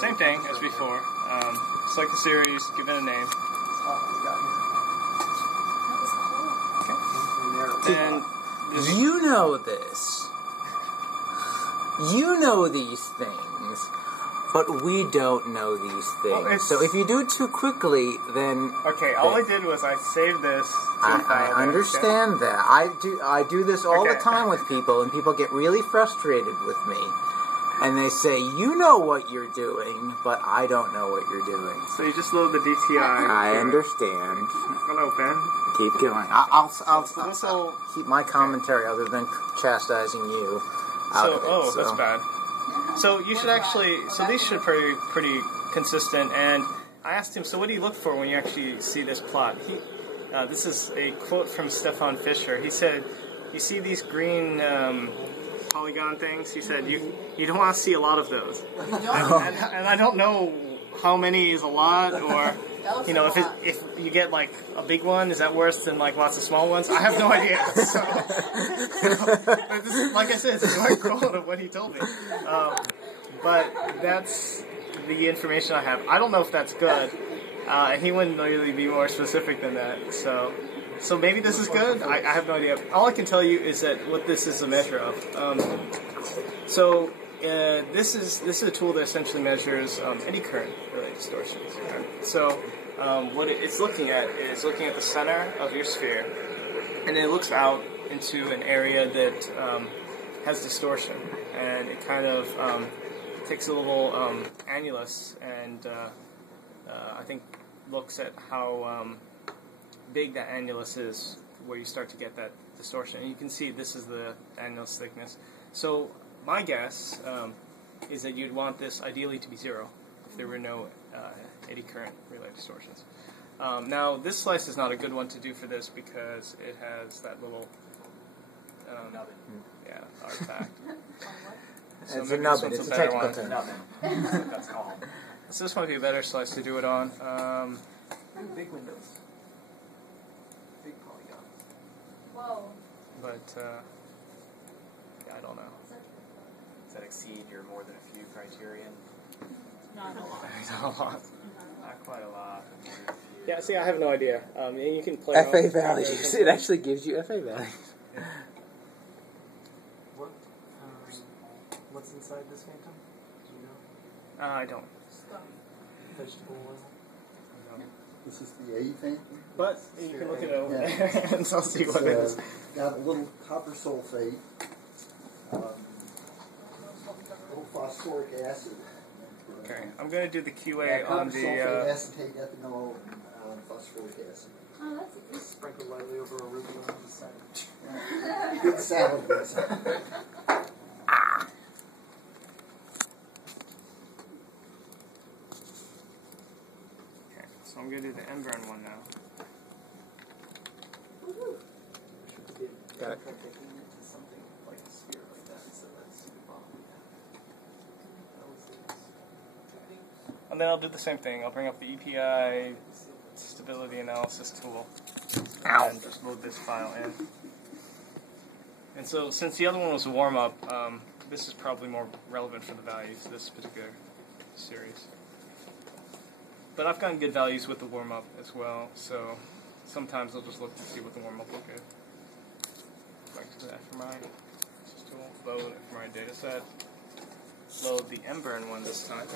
Same thing as before. Select the series, give it a name. Okay. And you know this. You know these things. But we don't know these things. Well, so if you do it too quickly, then... Okay, all I did was I saved this. I understand that. I do this all the time with people, and people get really frustrated with me. And they say, you know what you're doing, but I don't know what you're doing. So you just load the DTI. I understand. I'll open. Keep going. I'll keep my commentary other than chastising you out of it. That's bad. So you should actually, these should be pretty consistent, and I asked him, so what do you look for when you actually see this plot? This is a quote from Stefan Fischer. He said, you see these green polygon things? He said, you don't want to see a lot of those. and I don't know how many is a lot, or, you know, if you get like a big one, is that worse than like lots of small ones? I have no idea. So, like I said, it's a direct quote of what he told me. But that's the information I have. I don't know if that's good, and he wouldn't really be more specific than that. So maybe this is good. I have no idea. All I can tell you is that what this is a measure of. This is a tool that essentially measures eddy current related distortions. Okay? So what it's looking at is looking at the center of your sphere, and then it looks out into an area that has distortion, and it kind of takes a little annulus and I think looks at how big that annulus is, where you start to get that distortion. And you can see this is the annulus thickness. So my guess is that you'd want this ideally to be 0 if there were no eddy current related distortions. Now this slice is not a good one to do for this because it has that little artifact. So it's a nubbin. It's a technical term. That's called. So this might be a better slice to do it on. Big windows. Big polygons. Whoa. But, I don't know. Does that exceed your more than a few criterion? Not a lot. Not a lot. Not quite a lot. Yeah, see, I have no idea. You can play FA values. It actually gives you FA values. Yeah. What's inside this phantom? Do you know? I don't. Vegetable oil? This is the A thing. But you can look it over and I'll see what it is. Got a little copper sulfate, a little phosphoric acid. Okay, I'm going to do the QA on the... sulfate, acetate, ethanol, and phosphoric acid. Oh, that's good. Sprinkle lightly over arugula on the side. Good salad dressing. So I'm going to do the mBIRN one now. Got it. Something like a sphere like that, so that's the bottom. And then I'll do the same thing. I'll bring up the EPI stability analysis tool and just load this file in. And so since the other one was a warm-up, this is probably more relevant for the values of this particular series. But I've gotten good values with the warm-up as well, so sometimes I'll just look to see what the warm-up will give. Back to the fMRI tool, load fMRI dataset, load the mBIRN one this time.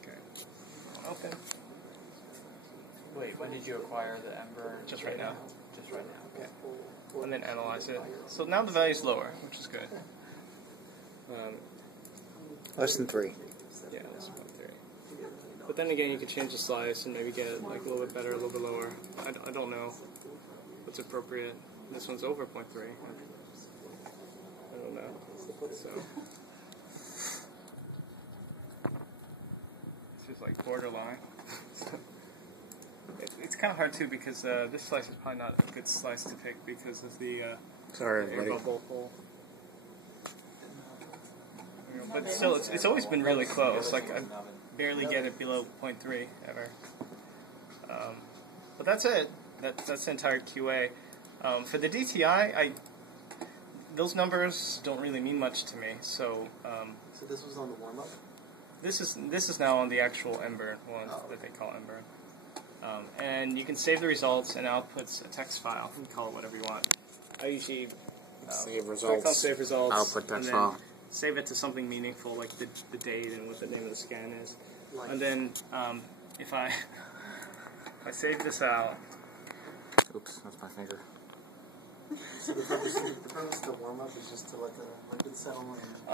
Okay, open. Wait, when did you acquire the mBIRN? Just right now. Just right now. Okay. And then analyze it. So now the value's lower, which is good. Less than 3. Yeah, less than 3. But then again, you could change the slice and maybe get it like a little bit better, a little bit lower. I don't know what's appropriate. This one's over 0.3. I don't know. So this is like borderline. It's kind of hard too because this slice is probably not a good slice to pick because of the Sorry, air bubble hole. But still, it's always been really close. Like I barely get it below 0.3 ever. But that's it. That's the entire QA. For the DTI, those numbers don't really mean much to me. So So this was on the warm-up? this is now on the actual mBIRN one that they call mBIRN. And you can save the results and outputs a text file. You can call it whatever you want. I usually Save click on results. save results. Output text and then file. save it to something meaningful, like the date and what the name of the scan is. And then if I save this out. Oops, that's my finger. So the purpose of the warm up is just to let the liquid settle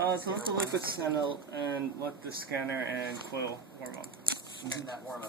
and To let the liquid settle and let the scanner and coil warm up. And that warm up